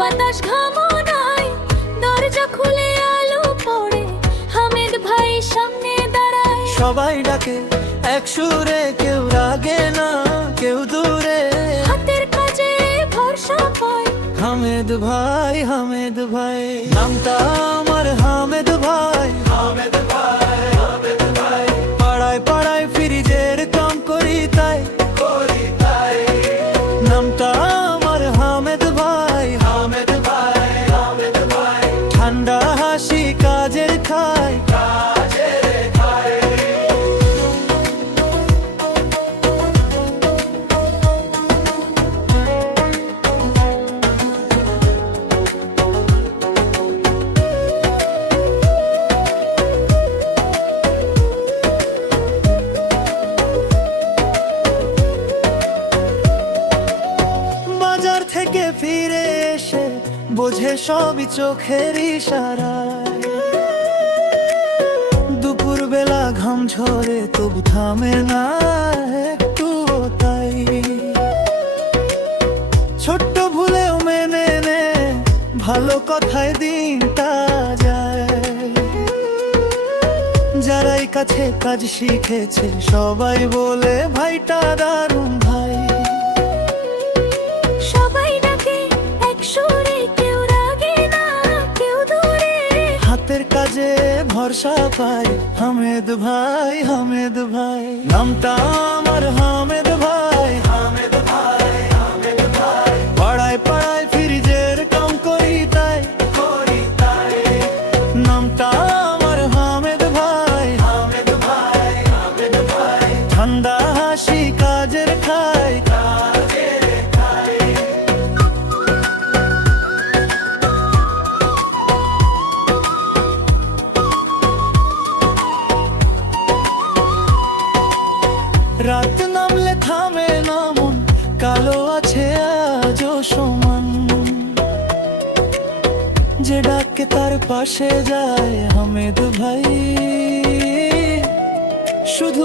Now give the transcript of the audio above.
বাতাস ঘামনায় দরজা খুলে আলো পড়ে, হামিদ ভাই সামনে দাঁড়ায়। সবাই ডাকে এক সুরে, কেউ রাগে না কেউ দূরে, হাতের কাজে ভরসা পায় হামিদ ভাই, হামিদ ভাই। নামটা আমার হামিদ ভাই, হামিদ ভাই, হামিদ ভাই। পাড়ায় পাড়ায় ফ্রিজের কাম করি তাই, করি তাই। নামটা আমার হামিদ ভাই, হামিদ ভাই, হামিদ ভাই। ঠান্ডা হাসি কাজের খাই, কাজের খাই। বাজার থেকে ফিরে এসে বোঝে সবই চোখের ইশারায়। দুপুর বেলা ঘাম ঝরে তবু থামে না একটুও তাই। ছোট্ট ভুলেও মেনে নে, ভালো কথায় দিনটা যায়। যারাই কাছে কাজ শিখেছে সবাই বলে ভাইটা দারুণ ভাই। সবাই ডাকে এক সুরে, কেউ রাগে না কেউ দূরে, হাতের কাজে ভরসা পাই হামিদ ভাই, হামিদ ভাই। নামটা আমার হামিদ ভাই, হামিদ ভাই, হামিদ ভাই। পাড়ায় পাড়ায় ফ্রিজের কাম করি তাই, করি তাই। নামটা আমার হামিদ ভাই, হামিদ ভাই, হামিদ ভাই। ঠান্ডা হাসি কাজের খাই, কাজের খাই। রাত নামলে থামে না মন, কালো আছে আজও সমান। যে ডাকে তার পাশে যায় হামিদ ভাই, শুধু